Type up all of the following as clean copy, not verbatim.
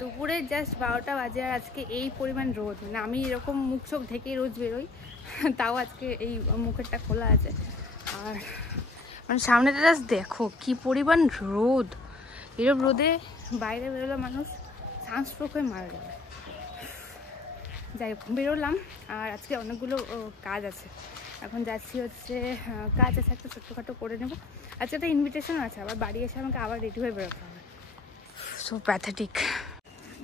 দুপুরে জাস্ট 12টা বাজে আর আজকে এই পরিমাণ রোদ, মানে আমি এরকম মুখ চোখ ঢেকেই রোজ বেরোই, তাও আজকে এই মুখেরটা খোলা আছে। আর মানে সামনেটা জাস্ট দেখো কি পরিমাণ রোদ, এরকম রোদে বাইরে বেরোলে মানুষ সানস্ট্রোক হয়ে মারা যাবে। যাই হোক বেরোলাম, আর আজকে অনেকগুলো কাজ আছে। এখন যাচ্ছি হচ্ছে কাজ আছে একটা ছোট্টখাটো করে নেবো। আজকে একটা ইনভিটেশনও আছে, আবার বাড়ি এসে আমাকে আবার রেডি হয়ে বেরোতে হবে। So pathetic.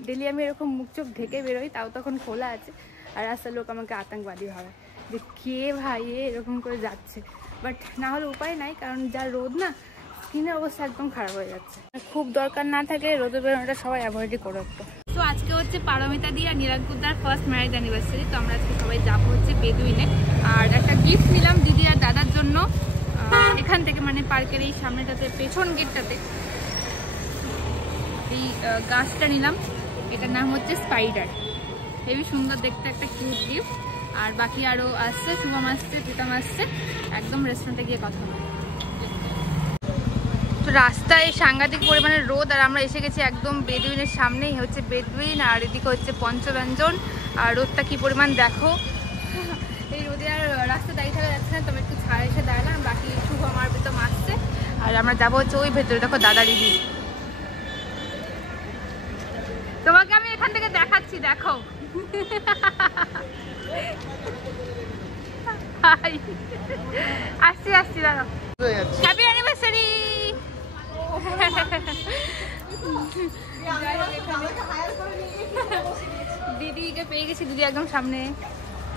ডেলি আমি এরকম মুখ চোখ ঢেকে বেরোই, তাও তখন খোলা আছে, আর রাস্তার লোক আমাকে আতঙ্কবাদী ভাবে যে কে ভাই এরকম করে যাচ্ছে। বাট না হলে উপায় নাই, কারণ যা রোদ না, স্কিনের অবস্থা একদম খারাপ হয়ে যাচ্ছে। খুব দরকার না থাকলে রোদে বেরোনোটা সবাই অ্যাভয়েডই করো একটু। তো আজকে হচ্ছে পারমিতা দি আর নীলাঙ্কুদার ফার্স্ট ম্যারেজ অ্যানিভার্সারি, তো আমরা আজকে সবাই যাবো হচ্ছে বেদুইনে। আর একটা গিফট নিলাম দিদি আর দাদার জন্য এখান থেকে, মানে পার্কের এই সামনেটাতে পেছন গেটটাতে এই গাছটা নিলাম, এটার নাম হচ্ছে স্পাইডার। হেবি সুন্দর দেখতে, একটা কিউট গিফট। আর বাকি আরও আসছে, শুভম আসছে, প্রীতম আসছে, একদম রেস্টুরেন্টে গিয়ে কথা হবে। তো রাস্তায় সাংঘাতিক পরিমাণে রোদ, আর আমরা এসে গেছি একদম বেদুইনের সামনেই হচ্ছে বেদুইন, আর এদিকে হচ্ছে পঞ্চব্যঞ্জন। আর রোদটা কি পরিমাণ দেখো, এই রোদে আর রাস্তা দাঁড়িয়ে থাকা যাচ্ছে না, তবে একটু ছাড় এসে দাঁড়ালাম। বাকি শুভ আমার প্রীতম আসছে, আর আমরা যাবো হচ্ছে ওই ভেতরে। দেখো দাদা দিদি, তোমাকে আমি এখান থেকে দেখাচ্ছি, দেখো আসছি আসছি দাদা। Happy anniversary. দিদিকে পেয়ে গেছি, দিদি একদম সামনে।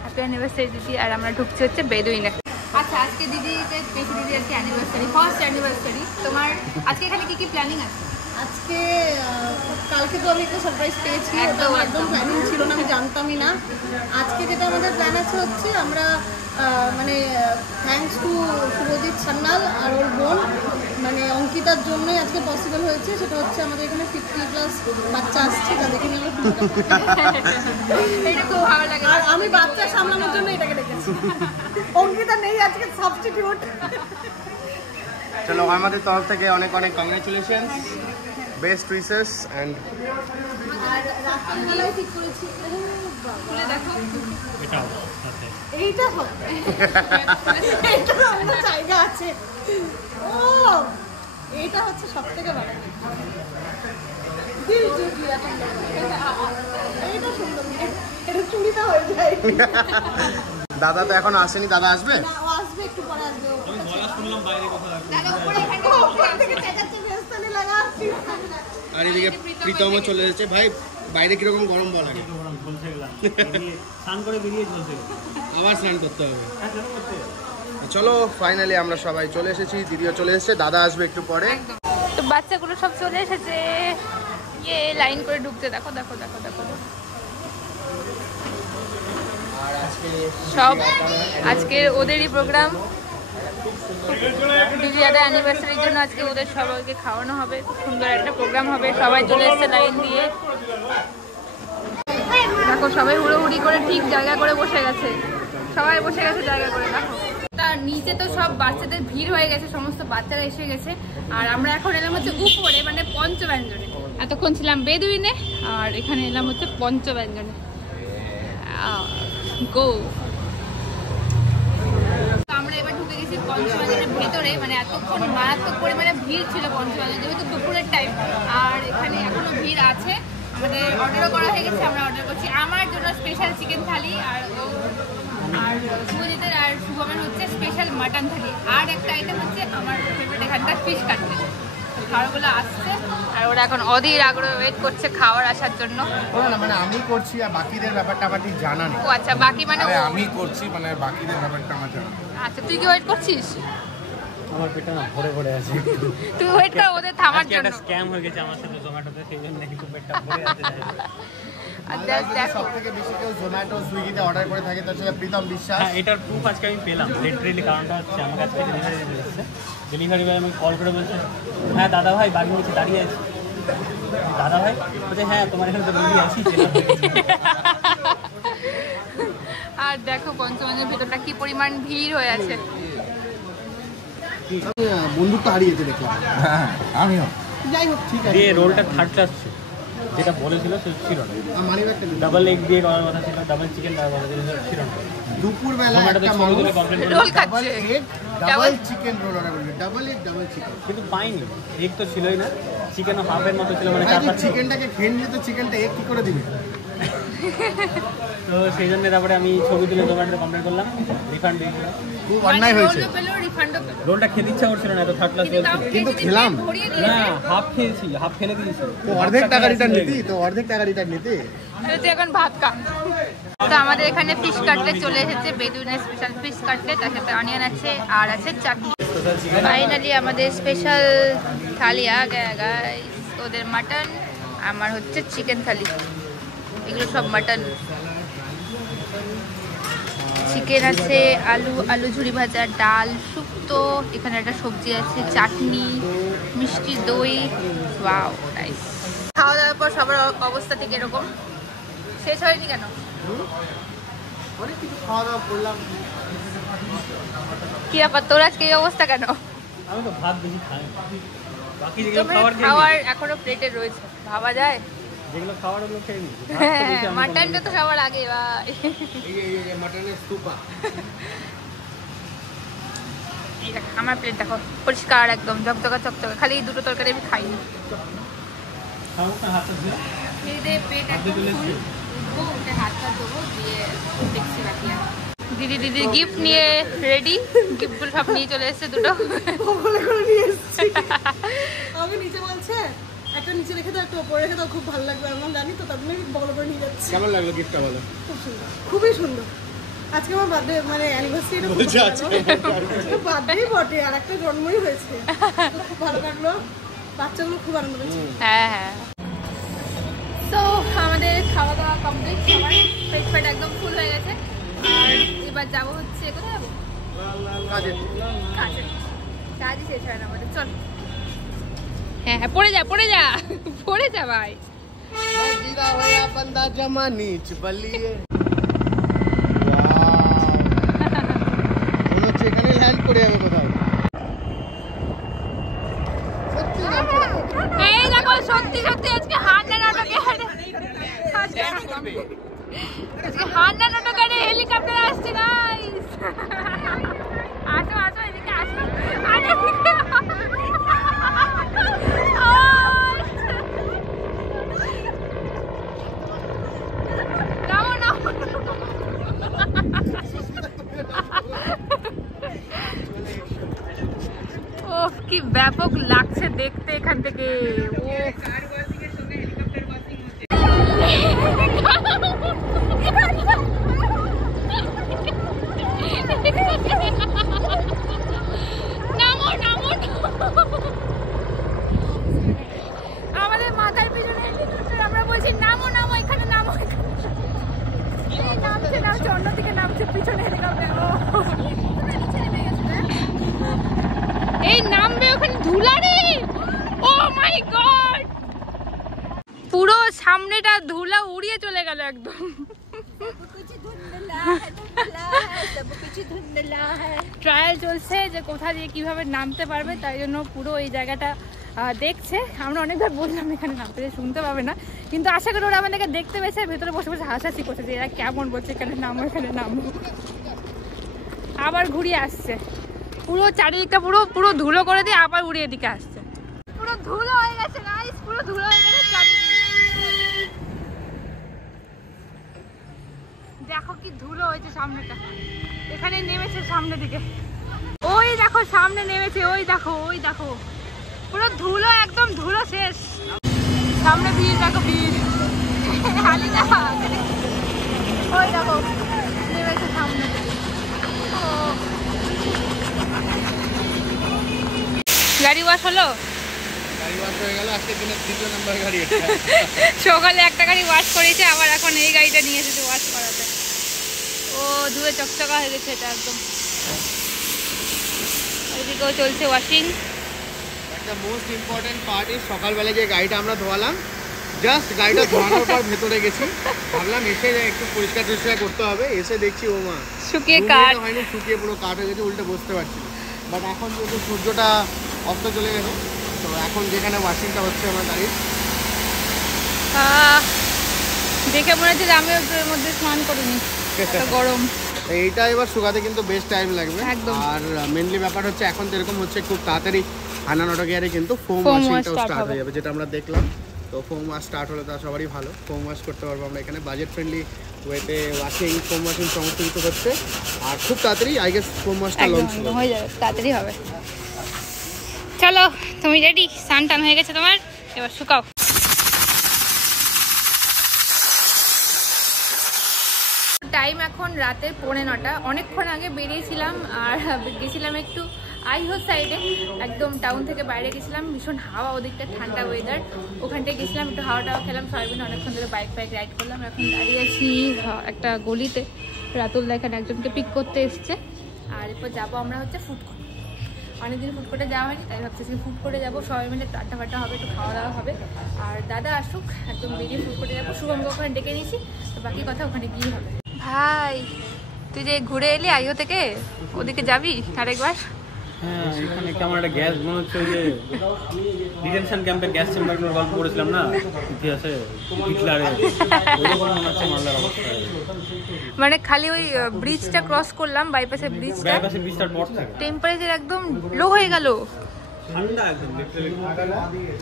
হ্যাপি অ্যানিভার্সারি দিদি। আর আমরা ঢুকছি হচ্ছে বেদুইনে। আচ্ছা আজকে দিদিকে পেয়েছি, দিদি আজকে অ্যানিভার্সারি, ফার্স্ট অ্যানিভার্সারি। তোমার আজকে এখানে কি কি প্ল্যানিং আছে? আজকে কালকে তো আমি একটা সারপ্রাইজ পেয়েছি, একদম প্ল্যানিং ছিল না, আমি জানতামই না। আজকে যেটা আমাদের প্ল্যান আছে হচ্ছে আমরা মানে থ্যাঙ্কস টু শুভজিৎ সান্যাল আর ওর বোন মানে অঙ্কিতার জন্যই আজকে পসিবল হয়েছে। সেটা হচ্ছে আমাদের এখানে 50+ বাচ্চা আসছে, তাদেরকে নিয়ে এটা খুব ভালো লাগে। আর আমি বাচ্চা সামলানোর জন্য এটাকে ডেকেছি। অঙ্কিতা নেই আজকে, সাবস্টিটিউট। চলো আমাদের তরফ থেকে অনেক অনেক কংগ্রেচুলেশনস, বেস্ট উইশেস। এন্ড আর রাত্রিবেলায় ঠিক করেছি, বলে দেখো এইটা হবে, এইটা আমাদের জায়গা আছে। ও এইটা হচ্ছে সব থেকে ভালো, এইটা সুন্দর, এটা চুড়িটা হয়ে যায়। দাদা তো এখন আসেনি, দাদা আসবে? না, ও আসবে, একটু পরে আসবে। আর এদিকে প্রীতমও চলে এসেছে। ভাই বাইরে কিরকম গরম বল আগে? স্নান করে বেরিয়ে চলছে, আবার স্নান করতে হবে। চলো ফাইনালি আমরা সবাই চলে এসেছি, দিদিও চলে এসেছে, দাদা আসবে একটু পরে। তো বাচ্চাগুলো সব চলে এসেছে, ইয়ে লাইন করে ঢুকতে, দেখো দেখো দেখো দেখো সব। আজকের ওদেরই প্রোগ্রাম, দিদি দাদা অ্যানিভার্সারির জন্য আজকে ওদের সবাইকে খাওয়ানো হবে, খুব সুন্দর একটা প্রোগ্রাম হবে। সবাই চলে এসছে লাইন দিয়ে, দেখো সবাই হুড়োহুড়ি করে ঠিক জায়গা করে বসে গেছে, সবাই বসে গেছে জায়গা করে। দেখো তার নিচে তো সব বাচ্চাদের ভিড় হয়ে গেছে, সমস্ত বাচ্চারা এসে গেছে। আর আমরা এখন এলাম হচ্ছে উপরে, মানে পঞ্চব্যঞ্জনে। এতক্ষণ ছিলাম বেদুইনে, আর এখানে এলাম হচ্ছে পঞ্চব্যঞ্জনে। গো আমরা এবার ঢুকে গেছি পঞ্চব্যঞ্জনের ভেতরে, মানে এতক্ষণ মারাত্মক পরিমাণে ভিড় ছিল পঞ্চব্যঞ্জনে, যেহেতু দুপুরের টাইম। আর এখানে এখনো ভিড় আছে, আমাদের অর্ডারও করা হয়ে গেছে। আমরা অর্ডার করছি আমার জন্য স্পেশাল চিকেন থালি, আর শুভজিতের আর শুভমের হচ্ছে স্পেশাল মাটন থালি, আর একটা আইটেম হচ্ছে আমার ফেভারিট এখানকার ফিশ কাটলেট। খাবারগুলো আসছে, আর ওরা এখন অধীর আগ্রহে ওয়েট করছে খাওয়ার আসার জন্য। না মানে আমি করছি, আর বাকিদের ব্যাপারটা আমার ঠিক জানা নেই। ও আচ্ছা, বাকি মানে আমি করছি, মানে বাকিদের ব্যাপারটা আমার জানা নেই। আচ্ছা, তুই কি ওয়েট করছিস? আমার পেটটা না ভরে ভরে আছে। তুই ওয়েট কর ওদের থামার জন্য। একটা স্ক্যাম হয়ে গেছে আমার সাথে জোম্যাটোতে, সেই জন্য একটু পেটটা ভরে আছে। সবথেকে বেশি কেউ জোম্যাটো সুইগিতে অর্ডার করে থাকে তার সাথে প্রীতম বিশ্বাস। হ্যাঁ, এটার প্রুফ আজকে আমি পেলাম লিটারেলি। কারণটা হচ্ছে আমার কাছে ডেলিভারি এসেছে, ডেলিভারি বয় আমাকে কল করে বলছে, হ্যাঁ দাদা ভাই বাড়ির নিচে দাঁড়িয়ে আছি। দাদা ভাই বলছে, হ্যাঁ তোমার এখানে তো দাঁড়িয়ে আছি। আর দেখো পঞ্চব্যঞ্জনের ভেতরটা কি পরিমাণ ভিড় হয়ে আছে। বন্ধুত্ব হারিয়েছে দেখলাম। হ্যাঁ আমিও। যাই হোক, ঠিক আছে, রোলটা থার্ড ক্লাস ছিল। যেটা বলেছিল সে ছিল না। মানি ব্যাগটা ডাবল এগ দিয়ে করার কথা ছিল, ডাবল চিকেন দেওয়ার কথা ছিল, সেটা ছিল না। দুপুরবেলা জোম্যাটোতে একটা ছবি তুলে মানুষ কমপ্লেন রোল করেছে, ডাবল খাচ্ছে egg double chicken roll order করেছে, ডাবল এগ ডাবল চিকেন। কিন্তু পাইনি। এগ তো ছিলই না, চিকেনও হাফের মতো ছিল, মানে 4-5 চিকেনটাকে খেয়ে নিয়ে তো চিকেনটা এগ কি করে দিবে? তো সেই জন্য তারপরে আমি ছবি তুলে জোম্যাটোতে কমপ্লেন করলাম, রিফান্ড দিয়েছিলাম। খুব অন্যায় হয়েছে। রোলটা খেতে ইচ্ছা করছিল না, এত থার্ড ক্লাস রোল ছিল। কিন্তু খেলাম না, হাফ খেয়েছি, হাফ ফেলে দিয়েছি। তো অর্ধেক টাকা রিটার্ন নিতি, তো অর্ধেক টাকা রিটার্ন নিতি। তুই এখন ভাত খা। তো আমাদের এখানে ফিশ কাটলেট চলে এসেছে, বেদুইনের স্পেশাল ফিশ কাটলেট, তার সাথে অনিয়ন আছে আর আছে চাটনি। ফাইনালি আমাদের স্পেশাল থালি আ গায়া গাইস। ওদের মাটন, আমার হচ্ছে চিকেন থালি, এগুলো সব মাটন। চিকেন আছে, আলু ঝুরি ভাজা, ডাল, শুক্তো, এখানে একটা সবজি আছে, চাটনি, মিষ্টি দই। Wow nice. খাওয়া দাওয়ার পর সবার অবস্থা ঠিক এরকম। শেষ হয়নি কেন? অনেক কিছু খাওয়া দাওয়া করলাম। কি ব্যাপার তোর আজকে এই অবস্থা কেন? আমি তো ভাত বেশি খাই, বাকি যেগুলো তোমার খাবার খাওয়ার এখনো প্লেটে রয়েছে, ভাবা যায়? যেগুলো খাবার ওগুলো খেয়ে নিই। মাটনটা তো সবার আগে ভাই। এই মাটনের স্তূপা। এই দেখ, আমার প্লেট দেখো পরিষ্কার একদম ঝকঝকা চকচকে, খালি এই দুটো তরকারি আমি খাইনি। হাতটা ধুয়ে পেট একদম ফুল, উঠবো, উঠে হাত পা ধোবো, দিয়ে দেখছি বাকি আর। দিদি গিফট নিয়ে রেডি, গিফটগুলো সব নিয়ে চলে এসেছে দুটো। বলে করে নিয়ে এসেছি। আমাকে নিচে বলছে একটা নিচে রেখে দাও, একটা উপরে রেখে দাও, খুব ভালো লাগবে। আমরা জানি তো, তার জন্য বগল করে নিয়ে যাচ্ছি। কেমন লাগলো গিফটটা বলো? খুব সুন্দর, খুবই সুন্দর। আজকে আমার বার্থডে, মানে অ্যানিভার্সারিটা বার্থডেই বটে, আর একটা জন্মই হয়েছে, তো খুব ভালো লাগলো। বাচ্চাগুলো খুব আনন্দ পেয়েছে। হ্যাঁ। তো আমাদের খাওয়া দাওয়া কমপ্লিট, সবার পেট একদম ফুল হয়ে গেছে। আর এবার যাবো হচ্ছে, কোথায় যাবো? কাজই শেষ হয় না আমাদের, চল। হ্যাঁ পড়ে যা ভাই। गिरा हुआ बंदा जमा नीच बलिए মনে হচ্ছে এখানে ল্যান্ড করে যাবে কোথাও। এই দেখো, সত্যি আজকে হান্না নাটকে হেলিকপ্টার আসছে গাইস। আসো এদিকে আসো। আরে ওফ, কি ব্যাপক লাগছে দেখতে এখান থেকে। আমাদের মাথার পিছনে হেলিকপ্টার, আমরা বলছি নামো এখানে নামো। নামছে অন্যদিকে নামছে, পিছনে হেলিকপ্টার। এই নামবে ওখানে ধুলারে। ও মাই গড, পুরো সামনেটা ধুলা উড়িয়ে চলে গেল একদম। ট্রায়াল চলছে যে কোথা দিয়ে কিভাবে নামতে পারবে, তাই জন্য পুরো এই জায়গাটা দেখছে। আমরা অনেকবার বললাম এখানে নামতে, শুনতে পাবে না, কিন্তু আশা করি ওরা আমাদেরকে দেখতে পেয়েছে, ভেতরে বসে হাসাহাসি করছে যে এরা কেমন বলছে এখানে নামো। আবার ঘুরিয়ে আসছে, পুরো চারিদিকটা পুরো ধুলো করে দিয়ে আবার উড়িয়ে দিকে আসছে। পুরো ধুলো হয়ে গেছে গাইস, পুরো ধুলো হয়ে গেছে চারিদিক। দেখো কি ধুলো হয়েছে সামনেটা, এখানে নেমেছে সামনে দিকে। ওই দেখো সামনে নেমেছে, ওই দেখো পুরো ধুলো, একদম ধুলো শেষ। সামনে ভিড় দেখো, ভিড়। ওই দেখো নেমেছে সামনে দিকে। গাড়ি ওয়াশ হলো? গাড়ি ওয়াশ হয়ে গেল, আজকে দিনের দ্বিতীয় নাম্বার গাড়ি এটা। সকালে একটা গাড়ি ওয়াশ করেছে, আবার এখন এই গাড়িটা নিয়ে এসেছে ওয়াশ করাতে। ও ধুয়ে চকচকা হয়ে গেছে এটা একদম। ওইদিকেও চলছে ওয়াশিং। একটা মোস্ট ইম্পর্টেন্ট পার্ট ইজ সকালবেলা যে গাড়িটা আমরা ধোয়ালাম, জাস্ট গাড়িটা ধোয়ানোর পর ভেতরে গেছি, ভাবলাম এসে একটু পরিষ্কার করতে হবে। এসে দেখছি ও মা শুকিয়ে কাঠ হয়নি, শুকিয়ে পুরো কাঠ হয়ে গেছে, উল্টে বসতে পারছি না। বাট এখন যেহেতু সূর্যটা অস্ত চলে গেছে, তো এখন যেখানে ওয়াশিংটা হচ্ছে আমরা দাঁড়িয়ে, দেখে মনে হচ্ছে যে আমি একটু এর মধ্যে স্নান করিনি, এত গরম। এইটা এবার শুকাতে কিন্তু বেশ টাইম লাগবে। একদম। আর মেনলি ব্যাপার হচ্ছে এখন যেরকম হচ্ছে খুব তাড়াতাড়ি হান্নান গিয়ারে কিন্তু foam Foam wash ওয়াশিংটাও start start হবে। হয়ে যাবে, যেটা আমরা দেখলাম। তো ফোম ওয়াশ স্টার্ট হলে তো সবারই ভালো, ফোম ওয়াশ করতে পারবো আমরা এখানে বাজেট ফ্রেন্ডলি ওয়েতে। ওয়াশিং, ফোম ওয়াশিং সমস্ত কিছু হচ্ছে আর খুব তাড়াতাড়ি আই গেস ফোম ওয়াশটা একদম লঞ্চ একদম হয়ে যাবে, তাড়াতাড়ি হবে। চলো তুমি রেডি? স্নান টান হয়ে গেছে তোমার, এবার শুকাও। টাইম এখন রাতের 9:45। অনেকক্ষণ আগে বেরিয়েছিলাম আর গেছিলাম একটু আইহো সাইডে, একদম টাউন থেকে বাইরে গেছিলাম। ভীষণ হাওয়া, ওদিকটা ঠান্ডা ওয়েদার, ওখানটায় গেছিলাম, একটু হাওয়া টাওয়া খেলাম সয়াবিন। অনেকক্ষণ ধরে বাইক রাইড করলাম। এখন দাঁড়িয়ে আছি একটা গলিতে, রাতুলদা এখানে একজনকে পিক করতে এসছে। আর এরপর যাবো আমরা হচ্ছে ফুড কোর্ট। অনেকদিন ফুড কোর্টে যাওয়া হয়নি, তাই ভাবছি ফুড কোর্টে যাবো, সবাই মিলে আড্ডা ফাড্ডা হবে, একটু খাওয়া দাওয়া হবে। আর দাদা আসুক, একদম বেরিয়ে ফুড কোর্টে যাবো। শুভমকে ওখানে ডেকে নিয়েছি, তো বাকি কথা ওখানে গিয়ে হবে। ভাই তুই যে ঘুরে এলি আইও থেকে, ওদিকে যাবি আরেকবার? হ্যাঁ, এখানে কেমন একটা গ্যাস মনে হচ্ছে, ওই যে ডিটেনশন ক্যাম্পের গ্যাস চেম্বারগুলোর গল্প করেছিলাম না ইতিহাসে, হিটলারে, ওইরকম মনে হচ্ছে মালদার অবস্থা। মানে খালি ওই ব্রিজটা ক্রস করলাম, বাইপাসের ব্রিজটার পর থেকে টেম্পারেচার একদম লো হয়ে গেল, ঠান্ডা একদম।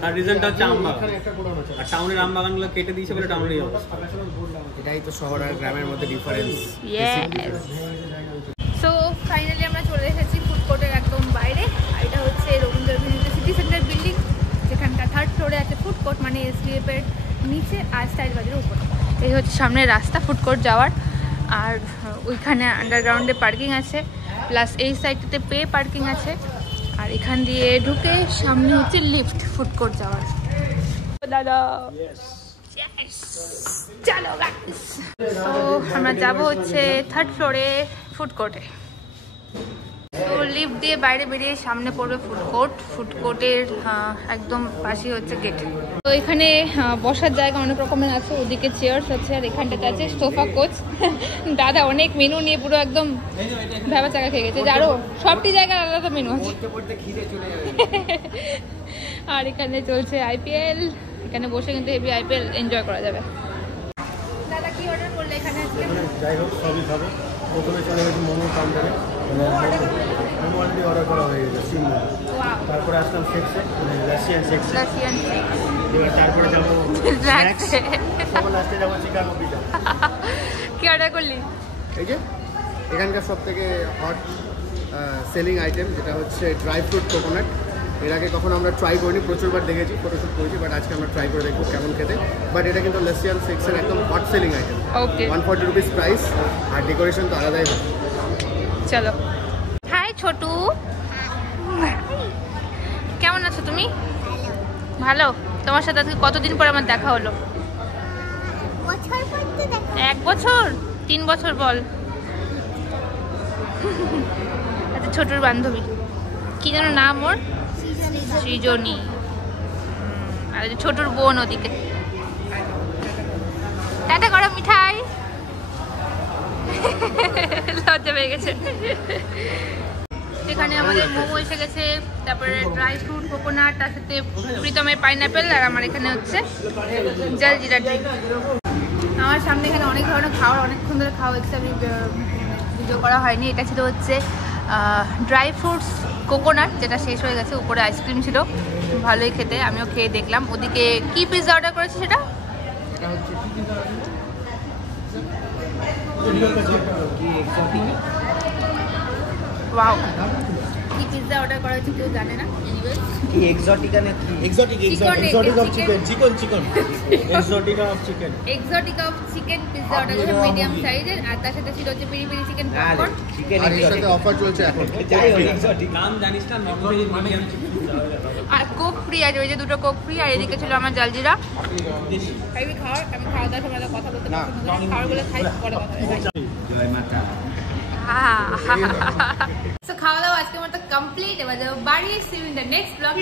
আর রিজনটা হচ্ছে আমবাগান, আর টাউনের আমবাগানগুলো কেটে দিয়েছে বলে টাউনের এই অবস্থা। এটাই তো শহর আর গ্রামের মধ্যে ডিফারেন্স। সো ফাইনালি আমরা চলে এসেছি ফুড কোর্টের একদম বাইরে। আর এটা হচ্ছে রবীন্দ্র সিটি সেন্টার বিল্ডিং, যেখানকার 3rd ফ্লোরে আছে ফুড কোর্ট, মানে SDF এর নিচে আর স্টাইল বাজারের উপরে। এই হচ্ছে সামনের রাস্তা ফুড কোর্ট যাওয়ার। আর ওইখানে আন্ডারগ্রাউন্ডে পার্কিং আছে, প্লাস এই সাইডটাতে পে পার্কিং আছে। আর এখান দিয়ে ঢুকে সামনে হচ্ছে লিফট ফুড কোর্ট যাওয়ার। দাদা চলো গাইস, তো আমরা যাব হচ্ছে 3rd ফ্লোরে ফুড কোর্টে। তো লিফট দিয়ে বাইরে বেরিয়ে সামনে পড়বে ফুড কোর্ট। ফুড কোর্টের একদম পাশে হচ্ছে গেট। তো এখানে বসার জায়গা অনেক রকমের আছে, ওদিকে চেয়ার্স আছে, আর এখানটাতে আছে সোফা কোচ। দাদা অনেক মেনু নিয়ে পুরো একদম ভেবা চাকা খেয়ে গেছে, আরো সবটি জায়গায় আলাদা মেনু আছে। আর এখানে চলছে IPL, এখানে বসে কিন্তু হেভি IPL এনজয় করা যাবে। দাদা কি অর্ডার করলে এখানে আজকে? যাই হোক সবই খাবো। প্রথমে চলে গেছি মোমো কাউন্টারে, মোমো অলরেডি অর্ডার করা হয়ে গেছে, স্টিম মোমো। তারপরে আসলাম সেক্সে, রাশিয়ান সেক্সে। এবার তারপরে যাবো সবার লাস্টে যাবো চিকাগো পিজা। কি অর্ডার করলি? এই যে এখানকার সব থেকে হট সেলিং আইটেম, যেটা হচ্ছে ড্রাই ফ্রুট কোকোনাট। এর আগে কখনো আমরা ট্রাই করিনি, প্রচুরবার দেখেছি, ফটোশ্যুট করেছি, বাট আজকে আমরা ট্রাই করে দেখবো কেমন খেতে। বাট এটা কিন্তু রাশিয়ান সেক্সের একদম হট সেলিং আইটেম। ওকে, 140 রুপিস প্রাইস, আর ডেকোরেশন তো আলাদাই হয়। চলো। হাই ছোটু, কেমন আছো তুমি? ভালো। তোমার সাথে আজকে কতদিন পর আমার দেখা হলো? 1 বছর 3 বছর বল। আচ্ছা, ছোটুর বান্ধবী কি যেন নাম ওর? সৃজনী। আর ছোটুর বোন ওদিকে। টাটা করো মিঠাই। লজ্জা পেয়ে গেছে। এখানে আমাদের মোমো এসে গেছে, তারপরে ড্রাই ফ্রুট কোকোনাট, তার সাথে প্রীতমের পাইনাপেল, আর আমার এখানে হচ্ছে জলজিরা টি। আমার সামনে এখানে অনেক ধরনের খাবার, অনেকক্ষণ ধরে খাওয়া হচ্ছে, আমি ভিডিও করা হয়নি। এটা ছিল হচ্ছে ড্রাই ফ্রুটস কোকোনাট, যেটা শেষ হয়ে গেছে। উপরে আইসক্রিম ছিল, ভালোই খেতে, আমিও খেয়ে দেখলাম। ওদিকে কি পিৎজা অর্ডার করেছি সেটা? ওয়াও, কি পিৎজা অর্ডার করা হয়েছে কেউ জানে না। কি এক্সোটিকা না কি? Exotic of chicken pizza order করেছে মিডিয়াম সাইজের, আর তার সাথে ছিল হচ্ছে পেরি পেরি চিকেন পপকর্ন। আর এর সাথে অফার চলছে এখন, নাম জানিস না, নর্মালি মিডিয়াম আর কোক ফ্রি আছে, ওই যে 2টো কোক ফ্রি। আর এদিকে ছিল আমার জলজিরা। আমি খাওয়া দাওয়ার সময় কথা বলতে পছন্দ করি, খাবারগুলো খাই পরে কথা বলি। জয় মাতা। So খাওয়া দাওয়া আজকের মতো কমপ্লিট। এবার যাবো বাড়ি। See you in the next vlog.